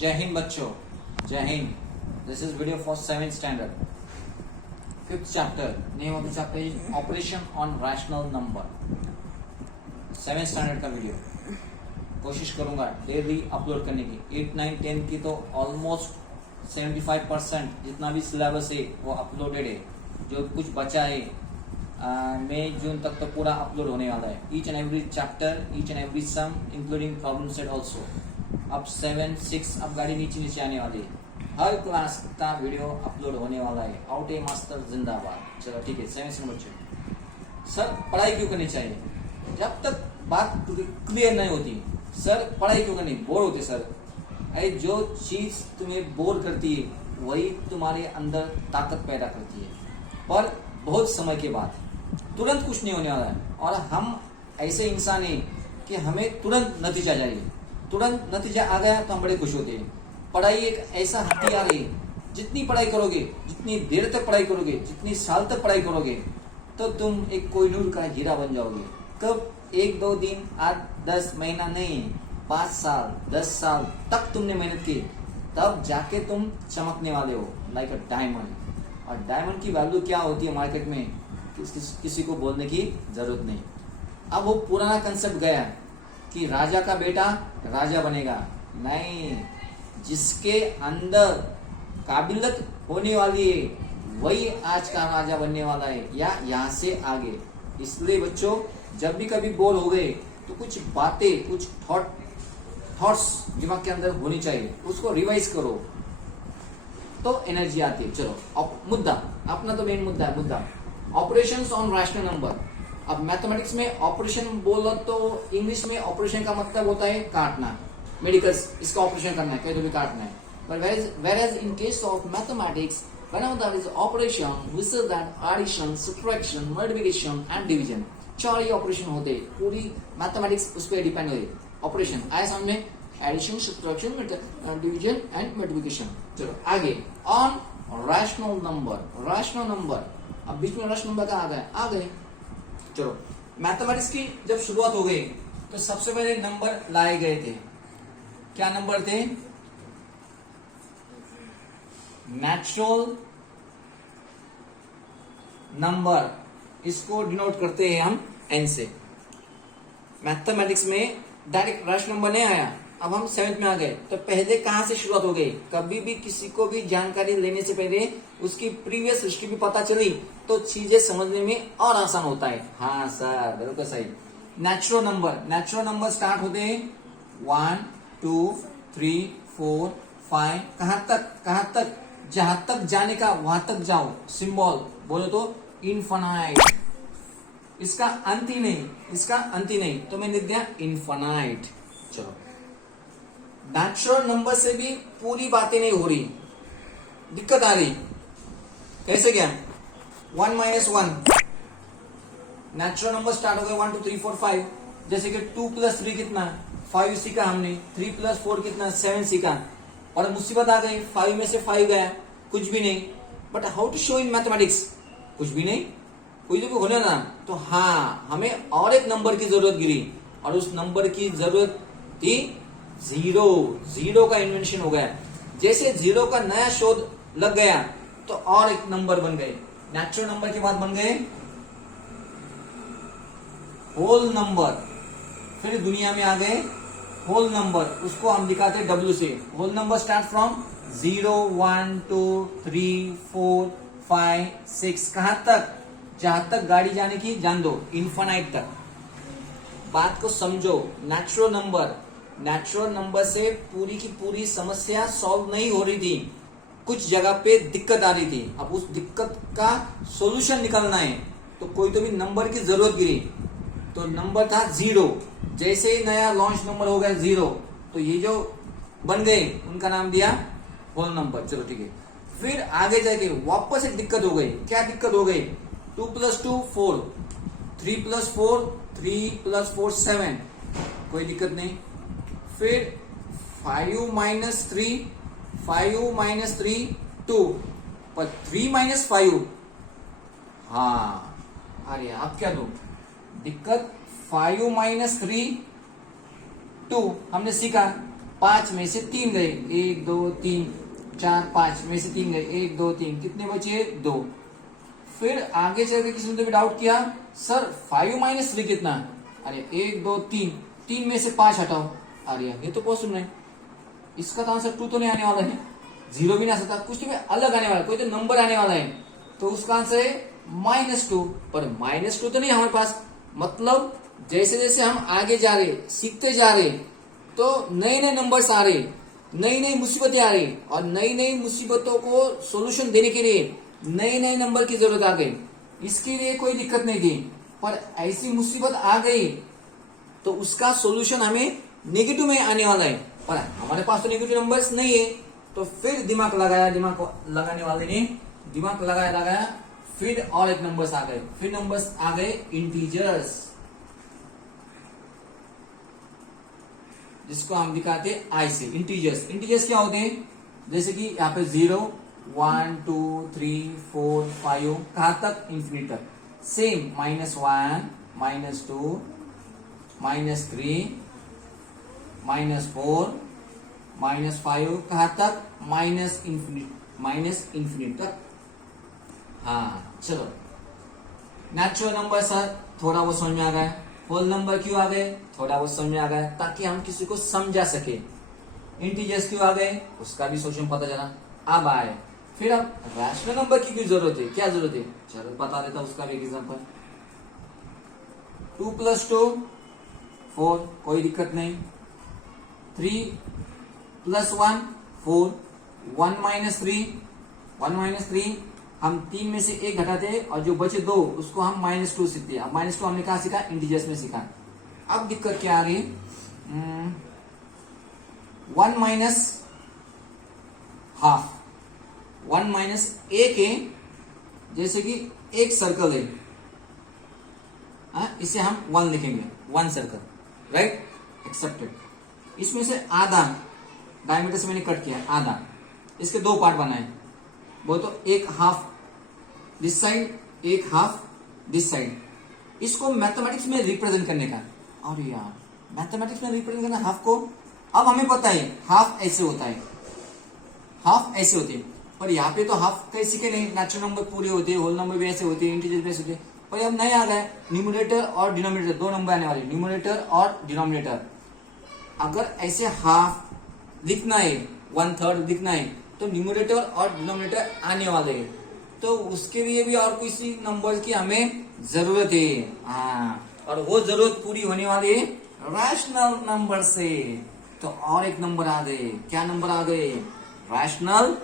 जय हिंद बच्चों, जय Hind. This is video for 7th standard. 5th chapter. Name of the chapter is Operation on Rational Number. 7th standard का video कोशिश करूंगा daily upload करने की. 8, 9, 10 की तो ऑलमोस्ट 75% जितना भी सिलेबस है वो अपलोडेड है. जो कुछ बचा है मई जून तक तो पूरा अपलोड होने वाला है. Each and every chapter, each and every sum including problem set also. अब 7, 6 अब गाड़ी नीचे नीचे आने वाली है. हर क्लास का वीडियो अपलोड होने वाला है. आउट ए मास्टर जिंदाबाद. चलो ठीक है. 7 बच्चों, सर पढ़ाई क्यों करनी चाहिए? जब तक बात क्लियर नहीं होती, सर पढ़ाई क्यों करनी, बोर होते सर. अरे जो चीज तुम्हें बोर करती है वही तुम्हारे अंदर ताकत पैदा करती है. पर बहुत समय के बाद तुरंत कुछ नहीं होने वाला है. और हम ऐसे इंसान हैं कि हमें तुरंत नतीजा चाहिए. तुरंत नतीजा आ गया तो हम बड़े खुश होते हैं. पढ़ाई एक ऐसा हथियार है, जितनी पढ़ाई करोगे, जितनी देर तक पढ़ाई करोगे, जितनी साल तक पढ़ाई करोगे, तो तुम एक कोहिनूर का हीरा बन जाओगे. कब? 1-2 दिन, 8-10 महीना नहीं, 5 साल 10 साल तक तुमने मेहनत की, तब जाके तुम चमकने वाले हो लाइक अ डायमंड. और डायमंड की वैल्यू क्या होती है मार्केट में, किसी को बोलने की जरूरत नहीं. अब वो पुराना कंसेप्ट गया कि राजा का बेटा राजा बनेगा. नहीं, जिसके अंदर काबिलियत होने वाली है वही आज का राजा बनने वाला है, या यहाँ से आगे. इसलिए बच्चों, जब भी कभी बोर हो गए तो कुछ बातें, कुछ थॉट्स दिमाग के अंदर होनी चाहिए, उसको रिवाइज करो तो एनर्जी आती है. चलो अब मुद्दा अपना, तो मेन मुद्दा है मुद्दा ऑपरेशंस ऑन रैशनल नंबर. अब मैथमेटिक्स में ऑपरेशन बोलो तो इंग्लिश में ऑपरेशन का मतलब होता है काटना. मेडिकल्स इसका ऑपरेशन करना है, कहीं तो भी काटना है. But whereas in case of mathematics, whenever there is operation, we say that addition, subtraction, multiplication and division. 4 he operation होते हैं. पूरी मैथमेटिक्स उस पर डिपेंड होती है. ऑपरेशन आया समझ में? Addition, subtraction, division and multiplication. चलो आगे. On rational number. Rational number, अब बीच में रैशनल नंबर का आ गए. चलो मैथमेटिक्स की जब शुरुआत हो गई तो सबसे पहले नंबर लाए गए थे. क्या नंबर थे? Natural number. इसको डिनोट करते हैं हम एन से. मैथमेटिक्स में डायरेक्ट रैशनल नंबर नहीं आया. अब हम 7th में आ गए तो पहले कहां से शुरुआत हो गई? कभी भी किसी को भी जानकारी लेने से पहले उसकी प्रीवियस हिस्ट्री भी पता चली तो चीजें समझने में और आसान होता है. हाँ सर, बिल्कुल सही. नेचुरल नंबर स्टार्ट होते हैं 1, 2, 3, 4, 5. कहां तक? जहां तक जाने का वहां तक जाओ. सिंबल बोलो तो इनफाइनाइट. इसका अंत ही नहीं, तो मैंने दिया इनफाइनाइट. चलो नेचुरल नंबर से भी पूरी बातें नहीं हो रही, दिक्कत आ रही. कैसे क्या? 1 - 1. नेचुरल नंबर स्टार्ट हो गए 1, 2, 3, 4, 5. जैसे कि 2 + 3 कितना? 5 सीखा हमने. 3 + 4 कितना? 7 सीखा. और मुसीबत आ गई, 5 में से 5 गया, कुछ भी नहीं. But how to show in mathematics? कुछ भी नहीं, कोई तो भी होने ना. तो हाँ, हमें और एक नंबर की जरूरत गिरी, और उस नंबर की जरूरत थी जीरो का इन्वेंशन हो गया. जैसे जीरो का नया शोध लग गया तो और एक नंबर बन गए. नेचुरल नंबर के बाद बन गए होल नंबर. फिर दुनिया में आ गए होल नंबर. उसको हम दिखाते W से. Whole number start from 0, 1, 2, 3, 4, 5, 6. कहां तक? जहां तक गाड़ी जाने की जान दो, इनफाइनाइट तक. बात को समझो. नेचुरल नंबर से पूरी की पूरी समस्या सॉल्व नहीं हो रही थी. कुछ जगह पे दिक्कत आ रही थी. अब उस दिक्कत का सॉल्यूशन निकालना है तो कोई तो भी नंबर की जरूरत गिरी. तो नंबर था 0. जैसे ही नया लॉन्च नंबर हो गया 0, तो ये जो बन गए उनका नाम दिया होल नंबर. चलो ठीक है. फिर आगे जाके वापस एक दिक्कत हो गई. क्या दिक्कत हो गई? 2 + 2 4, 3 + 4 3 + 4 7. कोई दिक्कत नहीं. फिर 5 - 3 2, पर 3 - 5. हाँ, अरे आप क्या दो दिक्कत? 5 - 3 2 हमने सीखा. 5 में से 3 गए, 1 2 3 4 5 में से 3 गए, 1 2 3, कितने बचे? 2। फिर आगे चलकर किसी ने भी डाउट किया, सर 5 माइनस 3 कितना? अरे 1 2 3, 3 में से 5 हटाओ। अरे ये तो पॉसिबल नहीं, इसका तो आंसर 2 तो नहीं आने वाला है, 0 भी नहीं आ सकता, कुछ तो अलग आने वाला, कोई तो नंबर आने वाला है, तो उसका आंसर है -2। पर -2 तो नहीं हमारे पास, मतलब जैसे जैसे हम आगे जा रहे, सीखते जा रहे, तो नए नए नंबर्स आ रहे, नई नई मुसीबतें आ रही, और नई नई मुसीबतों को सोल्यूशन देने के लिए नए नए नंबर की जरूरत आ गई। इसके लिए कोई दिक्कत नहीं थी, पर ऐसी मुसीबत आ गई तो उसका सोल्यूशन हमें नेगेटिव में आने वाला है, पर हमारे पास तो नेगेटिव नंबर्स नहीं है। तो फिर दिमाग लगाया, दिमाग लगाने वाले ने दिमाग लगाया, फिर और एक नंबर्स आ गए, फिर नंबर्स आ गए इंटीजर्स, जिसको हम दिखाते हैं आई से। इंटीजर्स, इंटीजर्स क्या होते हैं? जैसे कि यहाँ पे 0 1 2 3 4 5, कहां तक? इंफिनिट तक। सेम -1 -2 -3 -4 -5, कहां तक? -इंफिनिट तक। हाँ चलो, नेचुरल नंबर सर थोड़ा वो समझ में आ गया, होल नंबर क्यों आ गए? थोड़ा वो समझ में आ गया, ताकि हम किसी को समझा सके। इंटीजर्स क्यों आ गए? उसका भी सोल्यूशन पता चला। अब आए, फिर अब रैशनल नंबर की क्यों जरूरत है? क्या जरूरत है? चलो बता देता हूं उसका भी एक एग्जांपल। 2 + 2 4, कोई दिक्कत नहीं। 3 + 1 4, 1 - 3 हम 3 में से 1 घटाते और जो बचे 2 उसको हम -2 सीखते हैं। अब -2 हमने कहा सीखा? इंटीजर्स में सीखा। अब दिक्कत क्या आ रही? 1 - हाफ, 1 - एक है, जैसे कि एक सर्कल है, इसे हम 1 लिखेंगे, 1 सर्कल, राइट, एक्सेप्टेड। इसमें से आधा डायमीटर से मैंने कट किया, आधा, इसके 2 पार्ट बनाए, वो तो एक हाफ दिस साइड, एक हाफ दिस साइड। इसको मैथमेटिक्स में रिप्रेजेंट करने का, और यार मैथमेटिक्स में रिप्रेजेंट करना हाफ को, अब हमें पता है हाफ ऐसे होता है, हाफ ऐसे होते हैं, पर यहाँ पे तो हाफ कैसे के नहीं, नेचुरल नंबर पूरे होते हैं, होल नंबर भी ऐसे होते हैं, इंटीजर भी ऐसे होते हैं, पर अब नहीं आ गया न्यूमरेटर और डिनोमिनेटर, 2 नंबर आने वाले, न्यूमरेटर और डिनोमिनेटर। अगर ऐसे हाफ लिखना है, 1/3 लिखना है, तो न्यूमरेटर और डिनोमिनेटर आने वाले हैं, तो उसके लिए भी और किसी नंबर की हमें जरूरत है। और वो जरूरत पूरी होने वाली है रैशनल नंबर से। तो और एक नंबर आ गए, क्या नंबर आ गए? रैशनल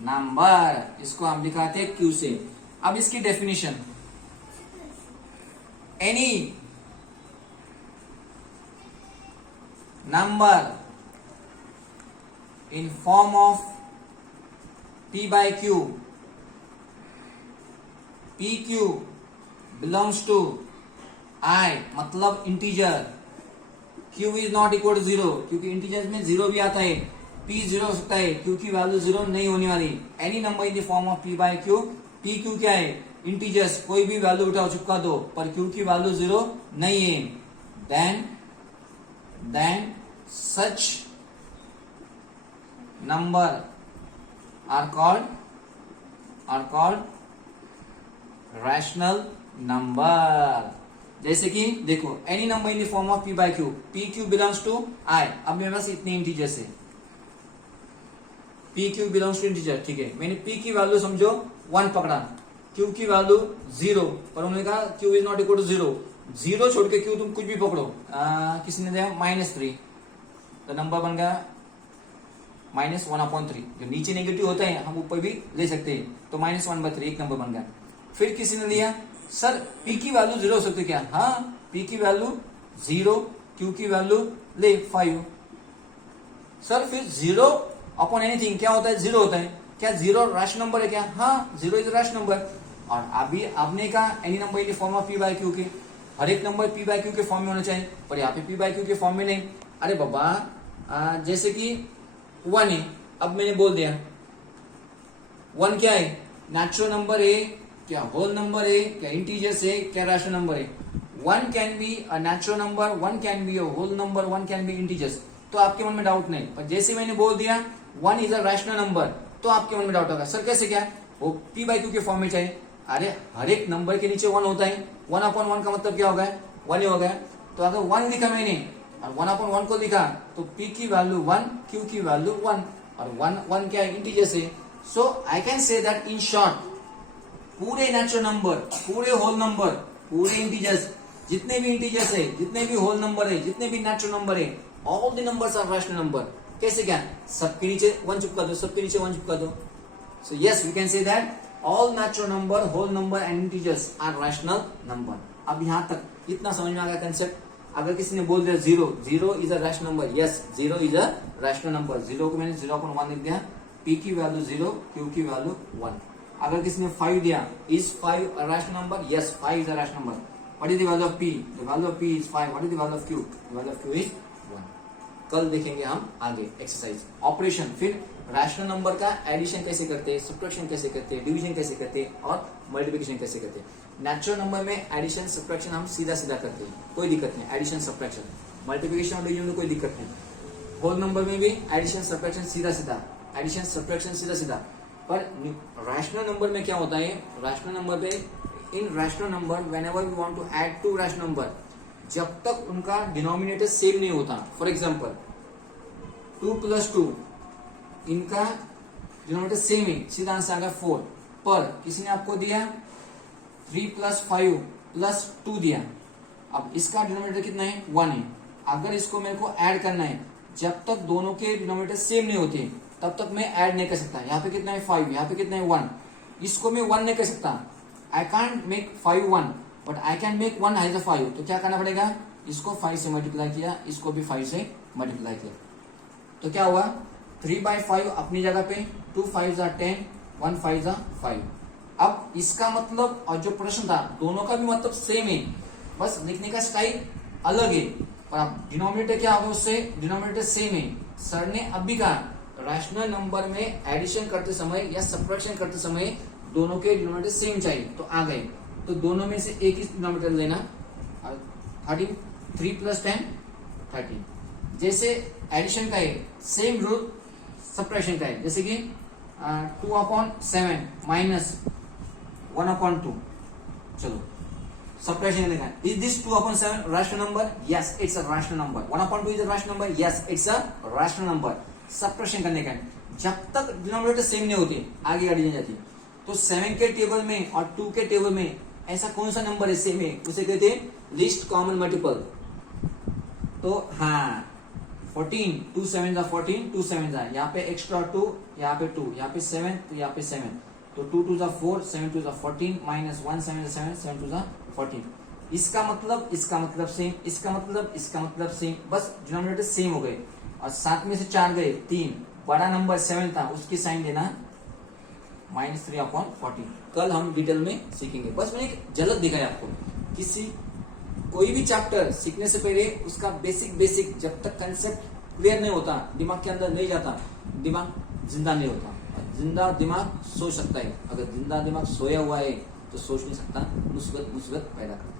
नंबर, इसको हम दिखाते हैं क्यू से। अब इसकी definition, any number in form of p/q, pq belongs to I, मतलब integer, q is not equal to 0, क्योंकि इंटीजर में 0 भी आता है, p 0 हो सकता है, q की वैल्यू 0 नहीं होने वाली। Any number in the form of p/q, pq क्या है? इंटीजर्स, कोई भी वैल्यू उठाओ चिपका दो, पर q की वैल्यू 0 नहीं है, then such number are called rational number। जैसे कि देखो, any number in the form of p/q, pq belongs to I। अब मेरे पास इतने इंटीजर्स है, pq बिलोंग्स टू इंटीजर, ठीक है, मैंने p की वैल्यू समझो 1 पकड़ा, q की वैल्यू 0, पर उन्होंने कहा q is not equal to 0, 0 छोड़ के q तुम कुछ भी पकड़ो, किसी ने दिया -3, तो नंबर बन गया -1/3। जो नीचे नेगेटिव होता है हम ऊपर भी ले सकते हैं, तो -1/3 एक नंबर बन गया। फिर किसी ने लिया, सर p की वैल्यू 0 हो सकती है क्या? हाँ, p की वैल्यू 0, q की वैल्यू ले 5। सर फिर 0/एनीथिंग क्या होता है? 0 होता है। क्या 0 रैशनल नंबर है क्या? हाँ, 0 इज रैशनल नंबर। और अभी आपने कहा any number in the form of p/q के, हर एक नंबर p/q के फॉर्म में होना चाहिए, पर यहाँ पे p/q के फॉर्म में नहीं। अरे बाबा, जैसे कि 1 है, अब मैंने बोल दिया 1 क्या है? नेचुरल नंबर है, क्या होल नंबर है, क्या इंटीजर्स है, क्या रैशनल नंबर है। One can be a natural number, one can be a whole number, one can be integers. तो आपके मन में डाउट नहीं, पर जैसे मैंने बोल दिया one is a rational number, तो आपके मन में डाउट होगा, सर कैसे, क्या वो पी बाई क्यू के फॉर्म में चाहिए। अरे हर एक नंबर के नीचे वन होता है, वन अपॉन वन का मतलब क्या होगा, वन ही हो गया। तो अगर वन लिखा मैंने और वन अपॉन वन को लिखा तो पी की वैल्यू वन, क्यू की वैल्यू वन, और वन वन क्या है, इंटीजर्स है। So I can say that in short पूरे नेचुरल नंबर, पूरे होल नंबर, पूरे इंटीजर्स, जितने भी इंटीजर्स है, जितने भी होल नंबर है, जितने भी नेचुरल नंबर है, all the numbers are rational number. कैसे, क्या सबके नीचे वन चिपका दो, सबके नीचे वन चिपका दो। So yes we can say that all natural number, whole number and integers are rational number. अब यहां तक इतना समझ में आ गया कंसेप्ट। अगर किसी ने बोल दिया zero, zero is a rational number, yes zero is a rational number. Zero को मैंने 0.1 लिख दिया, पी की वैल्यू जीरो, क्यू की वैल्यू वन। अगर किसी ने 5 दिया, is 5 a rational number? Yes, 5 is a rational number. What is the value of p? The value of p is 5. What is the value of q? The value of q is 1. कल देखेंगे हम आगे exercise operation. फिर rational number का addition कैसे करते हैं, subtraction कैसे करते हैं, डिवीजन कैसे करते हैं और मल्टीप्लिकेशन कैसे करते हैं। नेचुरल नंबर में एडिशन सब्ट्रैक्शन हम सीधा सीधा करते हैं, कोई दिक्कत नहीं। एडिशन सब्ट्रैक्शन, मल्टीप्लिकेशन और डिवीजन में कोई दिक्कत नहीं। होल नंबर में भी एडिशन सब्ट्रैक्शन सीधा सीधा, एडिशन सब्ट्रैक्शन सीधा सीधा। पर रैशनल नंबर में क्या होता है, रैशनल नंबर पे, in rational number whenever we want to add two rational number, जब तक उनका डिनोमिनेटर सेम नहीं होता। फॉर एग्जांपल 2 + 2, इनका डिनोमिनेटर सेम है, सीधा आंसर आ गया 4। पर किसी ने आपको दिया 3 + 5 + 2 दिया, अब इसका डिनोमिनेटर कितना है, 1 है। अगर इसको मेरे को ऐड करना है, जब तक दोनों के डिनोमिनेटर सेम नहीं होते तब तक मैं ऐड नहीं कर सकता। यहाँ पे कितना है 5, यहाँ पे कितना है 1, इसको मैं 1 नहीं कर सकता। I can't make 5 1, but I can make 1 as a 5। तो क्या करना पड़ेगा, इसको 5 से मल्टीप्लाई किया, इसको भी 5 से मल्टीप्लाई किया, तो क्या हुआ 3/5 अपनी जगह पे, 2 5 are 10, 1 5 are 5। अब इसका मतलब और जो प्रश्न था दोनों का भी मतलब सेम है, बस लिखने का स्टाइल अलग है। पर अब डिनोमिनेटर क्या होगा, उससे डिनोमिनेटर सेम है। सर ने अभी कहा रैशनल नंबर में एडिशन करते समय या सब्ट्रैक्शन करते समय दोनों के डिनोमिनेटर सेम चाहिए, तो आ गए। तो दोनों में से एक ही डिनोमिनेटर लेना, 13, 3 + 10 13। जैसे एडिशन का है सेम रूल सब्ट्रैक्शन का है, जैसे कि 2/7 - 1/2। चलो सब्ट्रैक्शन करने का, is this 2/7 rational number? Yes it's a rational number. 1/2 is a rational number? Yes it's a rational number. Subtraction करने का, जब तक डिनोमिनेटर सेम नहीं होते आगे एडिशन जाती है। तो 7 के टेबल में और 2 के टेबल में ऐसा कौन सा नंबर है सेम है, उसे कहते हैं लीस्ट कॉमन मल्टीपल। तो हाँ 14, 2 7 are 14, 2 7 are, यहाँ पे एक्स्ट्रा 2, यहाँ पे 2, यहाँ पे 7, तो यहाँ पे 7, तो 2 2 are 4, 7 2 are 14, -1 7 is 7, 7 2 are 14। इसका मतलब सेम, इसका मतलब सेम, बस डिनोमिनेटर सेम हो गए। और 7 में से 4 गए, 3, बड़ा नंबर 7 था, उसकी साइन देना -3/14। कल हम डिटेल में सीखेंगे। बस मैंने एक झलक दिखाई आपको, किसी कोई भी चैप्टर सीखने से पहले उसका बेसिक जब तक कंसेप्ट क्लियर नहीं होता, दिमाग के अंदर नहीं जाता, दिमाग जिंदा नहीं होता। जिंदा दिमाग सोच सकता है, अगर जिंदा दिमाग सोया हुआ है तो सोच नहीं सकता, मुसीबत पैदा करता है।